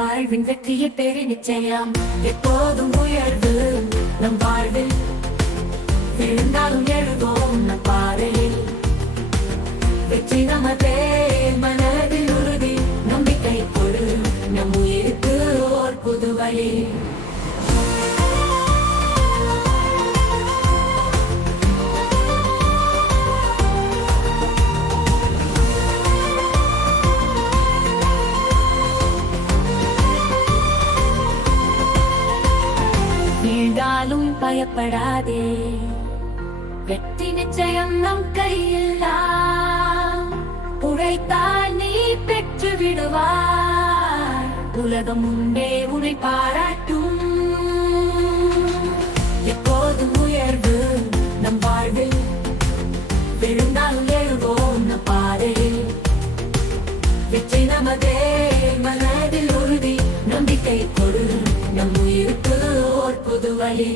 வாழ்வின் வெற்றியை பெரு நிச்சயம். எப்போதும் உயர்வு நம் வாழ்வில், விழுந்தாலும் எழுவோம் நம் பாதையில். வெற்றி நமதே, மனதில் உறுதி, நம்பிக்கை கொடு, நம் உயிருக்கு ஓர் புது வழி. வீழ்ந்தாலும் பயப்படாதே, வெற்றி நிச்சயம் நம் கையில். உழைத்தால் நீ பெற்று விடுவாய், உலகம் முன்பே உன்னை பாராட்டும். எப்போதும் உயர்வு நம் வாழ்வில், விழுந்தாலும் எழுவோம் நம் பாதையில். வெற்றி நமதே, மனதில் உறுதி, நம்பிக்கை கொடு, நம் உயிருக்கு ஓர் புது வழி.